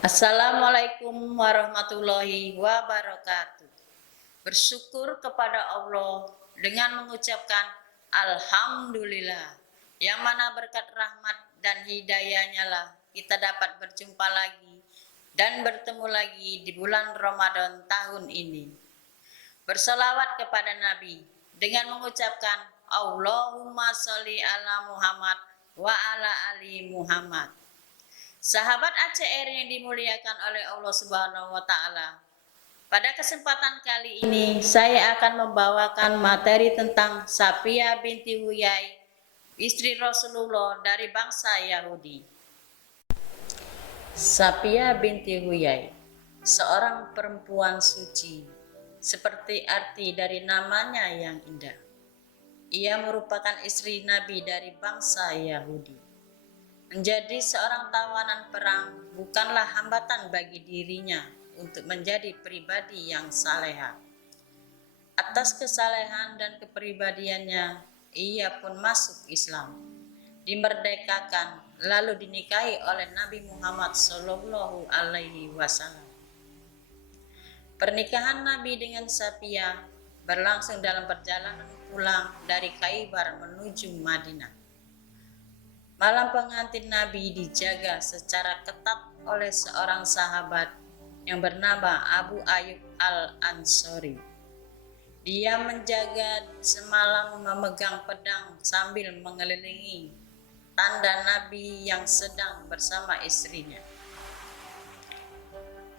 Assalamualaikum warahmatullahi wabarakatuh. Bersyukur kepada Allah dengan mengucapkan Alhamdulillah, yang mana berkat rahmat dan hidayahnya lah kita dapat berjumpa lagi dan bertemu lagi di bulan Ramadan tahun ini. Bersolawat kepada Nabi dengan mengucapkan Allahumma sholli ala Muhammad wa ala ali Muhammad. Sahabat ACR yang dimuliakan oleh Allah Subhanahu wa Ta'ala, pada kesempatan kali ini saya akan membawakan materi tentang Safiyah binti Huyai, istri Rasulullah dari bangsa Yahudi. Safiyah binti Huyai, seorang perempuan suci, seperti arti dari namanya yang indah. Ia merupakan istri Nabi dari bangsa Yahudi. Menjadi seorang tawanan perang bukanlah hambatan bagi dirinya untuk menjadi pribadi yang saleha. Atas kesalehan dan kepribadiannya, ia pun masuk Islam, dimerdekakan, lalu dinikahi oleh Nabi Muhammad Shallallahu Alaihi Wasallam. Pernikahan Nabi dengan Safiyah berlangsung dalam perjalanan pulang dari Khaybar menuju Madinah. Malam pengantin Nabi dijaga secara ketat oleh seorang sahabat yang bernama Abu Ayyub al-Ansori. Dia menjaga semalam memegang pedang sambil mengelilingi tanda Nabi yang sedang bersama istrinya.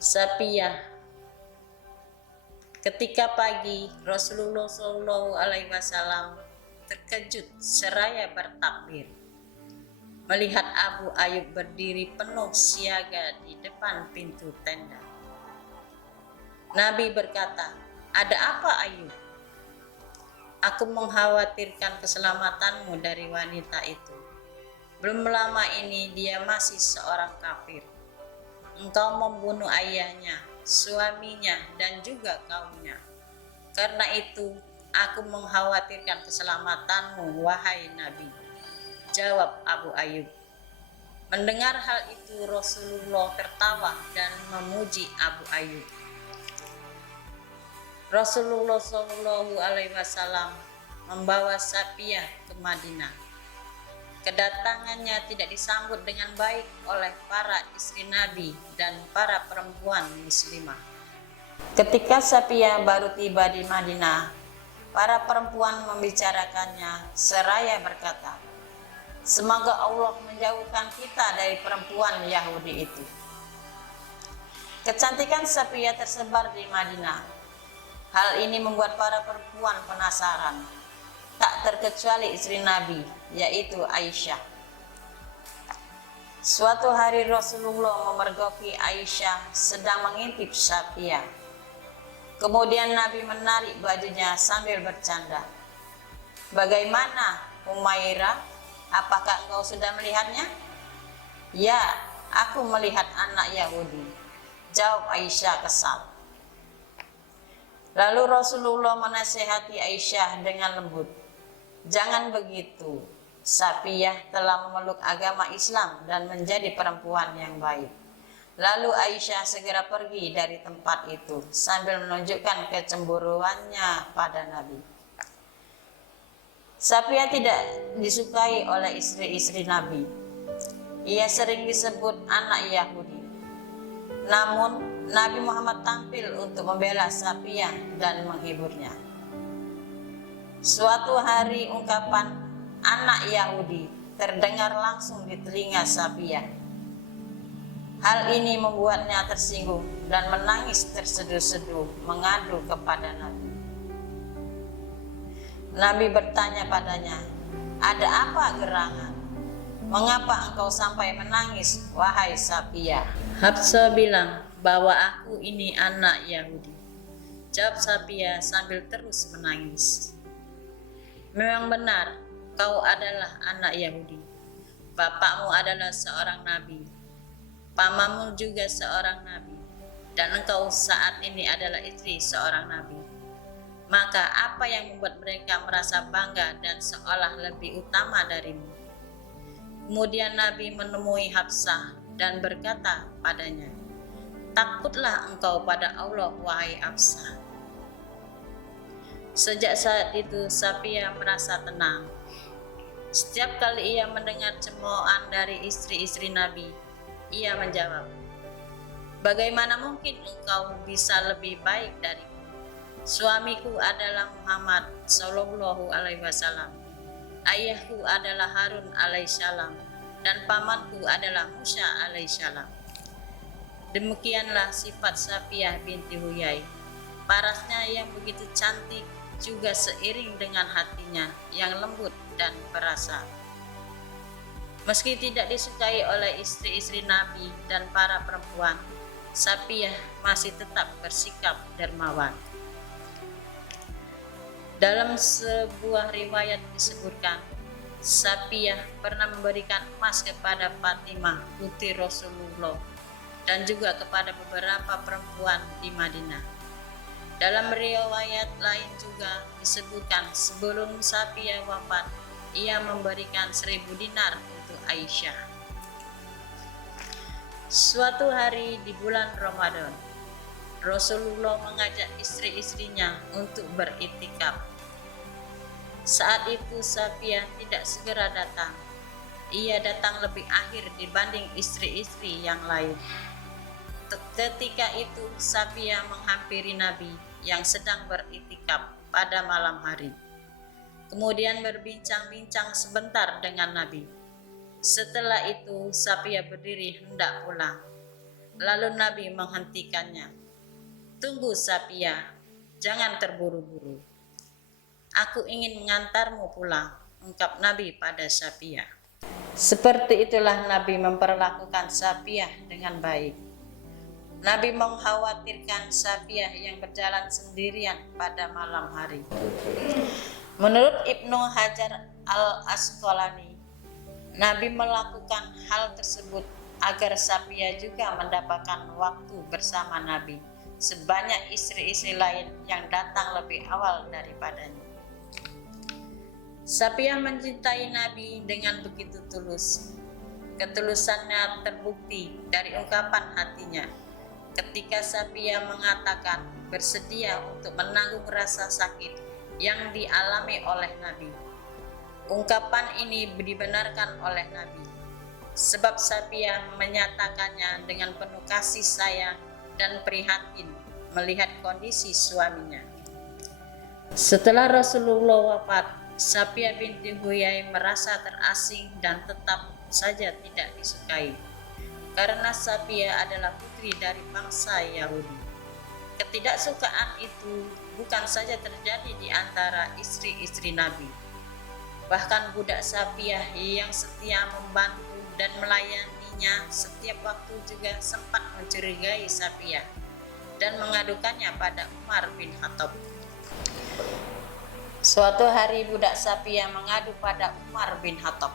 Safiyah. Ketika pagi, Rasulullah SAW terkejut seraya bertakbir melihat Abu Ayyub berdiri penuh siaga di depan pintu tenda. Nabi berkata, "Ada apa, Ayyub? Aku mengkhawatirkan keselamatanmu dari wanita itu. Belum lama ini dia masih seorang kafir. Engkau membunuh ayahnya, suaminya, dan juga kaumnya. Karena itu, aku mengkhawatirkan keselamatanmu, wahai Nabi." Jawab Abu Ayyub. Mendengar hal itu, Rasulullah tertawa dan memuji Abu Ayyub. Rasulullah Shallallahu Alaihi Wasallam membawa Safiyah ke Madinah. Kedatangannya tidak disambut dengan baik oleh para istri Nabi dan para perempuan muslimah. Ketika Safiyah baru tiba di Madinah, para perempuan membicarakannya seraya berkata, "Semoga Allah menjauhkan kita dari perempuan Yahudi itu." Kecantikan Safiyah tersebar di Madinah. Hal ini membuat para perempuan penasaran, tak terkecuali istri Nabi, yaitu Aisyah. Suatu hari Rasulullah memergoki Aisyah sedang mengintip Safiyah. Kemudian Nabi menarik bajunya sambil bercanda. "Bagaimana, Umairah? Apakah engkau sudah melihatnya?" "Ya, aku melihat anak Yahudi," jawab Aisyah kesal. Lalu Rasulullah menasihati Aisyah dengan lembut, "Jangan begitu. Safiyah telah memeluk agama Islam dan menjadi perempuan yang baik." Lalu Aisyah segera pergi dari tempat itu sambil menunjukkan kecemburuannya pada Nabi. Safiyah tidak disukai oleh istri-istri Nabi. Ia sering disebut anak Yahudi. Namun, Nabi Muhammad tampil untuk membela Safiyah dan menghiburnya. Suatu hari ungkapan anak Yahudi terdengar langsung di telinga Safiyah. Hal ini membuatnya tersinggung dan menangis terseduh-seduh mengadu kepada Nabi. Nabi bertanya padanya, "Ada apa gerangan? Mengapa engkau sampai menangis, wahai Safiyah?" Hafsah bilang bahwa aku ini anak Yahudi. Jawab Safiyah sambil terus menangis. "Memang benar, kau adalah anak Yahudi. Bapakmu adalah seorang nabi. Pamanmu juga seorang nabi. Dan engkau saat ini adalah istri seorang nabi. Maka apa yang membuat mereka merasa bangga dan seolah lebih utama darimu?" Kemudian Nabi menemui Hafsah dan berkata padanya, Takutlah engkau pada Allah, wahai Afsah. Sejak saat itu Safiyah merasa tenang. Setiap kali ia mendengar cemoohan dari istri-istri Nabi, ia menjawab, "Bagaimana mungkin engkau bisa lebih baik dariku? Suamiku adalah Muhammad Shallallahu Alaihi Wasallam, ayahku adalah Harun alaihissalam, dan pamanku adalah Musa alaihissalam." Demikianlah sifat Safiyah binti Huyai. Parasnya yang begitu cantik juga seiring dengan hatinya yang lembut dan perasa. Meski tidak disukai oleh istri-istri Nabi dan para perempuan, Safiyah masih tetap bersikap dermawan. Dalam sebuah riwayat disebutkan, Safiyah pernah memberikan emas kepada Fatimah putri Rasulullah dan juga kepada beberapa perempuan di Madinah. Dalam riwayat lain juga disebutkan sebelum Safiyah wafat, ia memberikan 1000 dinar untuk Aisyah. Suatu hari di bulan Ramadan, Rasulullah mengajak istri-istrinya untuk beriktikaf. Saat itu Safiyah tidak segera datang. Ia datang lebih akhir dibanding istri-istri yang lain. Ketika itu Safiyah menghampiri Nabi yang sedang beriktikaf pada malam hari. Kemudian berbincang-bincang sebentar dengan Nabi. Setelah itu Safiyah berdiri hendak pulang. Lalu Nabi menghentikannya. "Tunggu Safiyah, jangan terburu-buru. Aku ingin mengantarmu pulang," ungkap Nabi pada Safiyah. Seperti itulah Nabi memperlakukan Safiyah dengan baik. Nabi mengkhawatirkan Safiyah yang berjalan sendirian pada malam hari. Menurut Ibnu Hajar al-Asqalani, Nabi melakukan hal tersebut agar Safiyah juga mendapatkan waktu bersama Nabi sebanyak istri-istri lain yang datang lebih awal daripadanya. Safiyah mencintai Nabi dengan begitu tulus. Ketulusannya terbukti dari ungkapan hatinya ketika Safiyah mengatakan bersedia untuk menanggung rasa sakit yang dialami oleh Nabi. Ungkapan ini dibenarkan oleh Nabi, sebab Safiyah menyatakannya dengan penuh kasih sayang dan prihatin melihat kondisi suaminya. Setelah Rasulullah wafat, Safiyah binti Huyai merasa terasing dan tetap saja tidak disukai. Karena Safiyah adalah putri dari bangsa Yahudi. Ketidaksukaan itu bukan saja terjadi di antara istri-istri Nabi. Bahkan budak Safiyah yang setia membantu dan melayaninya setiap waktu juga sempat mencurigai Safiyah dan mengadukannya pada Umar bin Khattab. Suatu hari budak Safiyah mengadu pada Umar bin Khattab.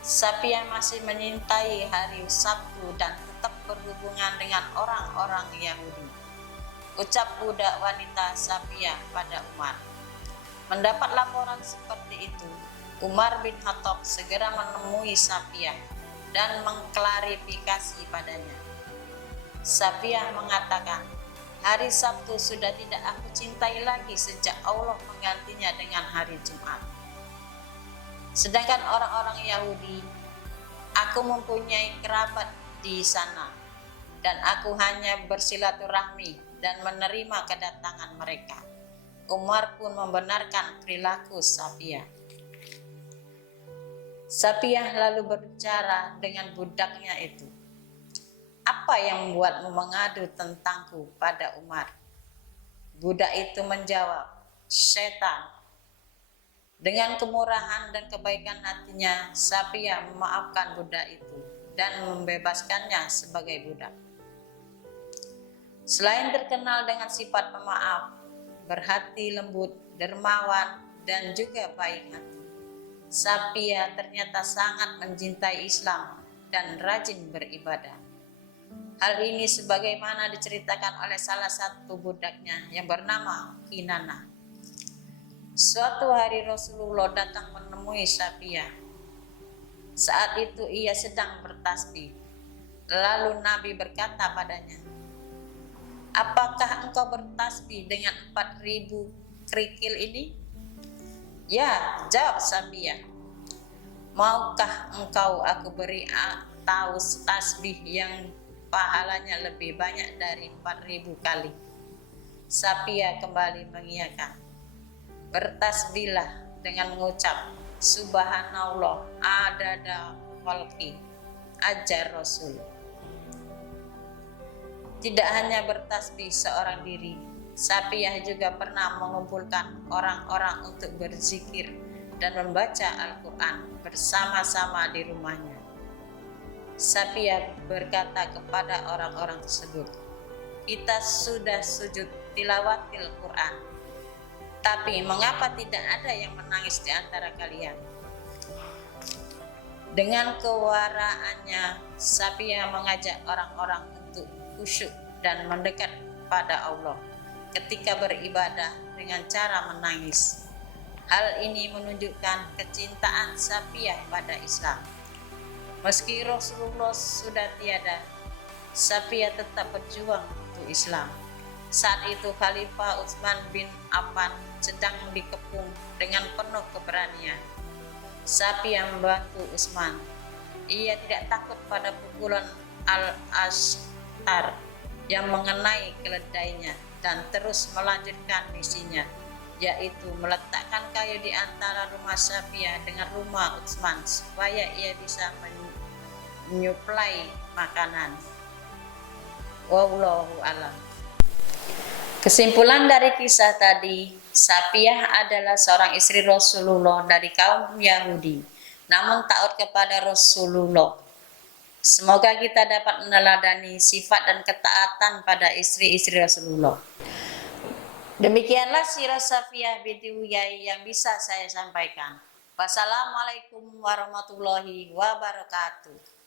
Safiyah masih menyintai hari Sabtu dan tetap berhubungan dengan orang-orang Yahudi. Ucap budak wanita Safiyah pada Umar. Mendapat laporan seperti itu, Umar bin Khattab segera menemui Safiyah dan mengklarifikasi padanya. Safiyah mengatakan, "Hari Sabtu sudah tidak aku cintai lagi sejak Allah menggantinya dengan hari Jumat. Sedangkan orang-orang Yahudi, aku mempunyai kerabat di sana dan aku hanya bersilaturahmi dan menerima kedatangan mereka." Umar pun membenarkan perilaku Safiyah. Safiyah lalu berbicara dengan budaknya itu. "Apa yang membuatmu mengadu tentangku pada Umar?" Budak itu menjawab, "Setan." Dengan kemurahan dan kebaikan hatinya, Safiyah memaafkan budak itu dan membebaskannya sebagai budak. Selain terkenal dengan sifat pemaaf, berhati lembut, dermawan, dan juga baik hati, Safiyah ternyata sangat mencintai Islam dan rajin beribadah. Hal ini sebagaimana diceritakan oleh salah satu budaknya yang bernama Kinanah. Suatu hari Rasulullah datang menemui Safiyah. Saat itu ia sedang bertasbih. Lalu Nabi berkata padanya, apakah engkau bertasbih dengan 4.000 kerikil ini? Ya, jawab Safiyah. Maukah engkau aku beri tahu tasbih yang pahalanya lebih banyak dari 4.000 kali? Safiyah kembali mengiyakan. Bertasbihlah dengan mengucap Subhanallah adada khalqi, ajar Rasul. Tidak hanya bertasbih seorang diri, Safiyah juga pernah mengumpulkan orang-orang untuk berzikir dan membaca Al-Quran bersama-sama di rumahnya. Safiyah berkata kepada orang-orang tersebut, kita sudah sujud tilawatil Quran, tapi mengapa tidak ada yang menangis di antara kalian? Dengan kewaraannya, Safiyah mengajak orang-orang untuk khusyuk dan mendekat pada Allah ketika beribadah dengan cara menangis. Hal ini menunjukkan kecintaan Safiyah pada Islam. Meski Rasulullah sudah tiada, Safiyah tetap berjuang untuk Islam. Saat itu Khalifah Utsman bin Affan sedang dikepung dengan penuh keberanian. Safiyah membantu Utsman. Ia tidak takut pada pukulan Al-Ashtar yang mengenai keledainya dan terus melanjutkan misinya, yaitu meletakkan kayu di antara rumah Safiyah dengan rumah Utsman supaya ia bisa menyuplai makanan. Wallahu a'lam. Kesimpulan dari kisah tadi, Safiyah adalah seorang istri Rasulullah dari kaum Yahudi, namun taat kepada Rasulullah. Semoga kita dapat meneladani sifat dan ketaatan pada istri-istri Rasulullah. Demikianlah sirah Safiyah binti Huyai yang bisa saya sampaikan. Wassalamualaikum warahmatullahi wabarakatuh.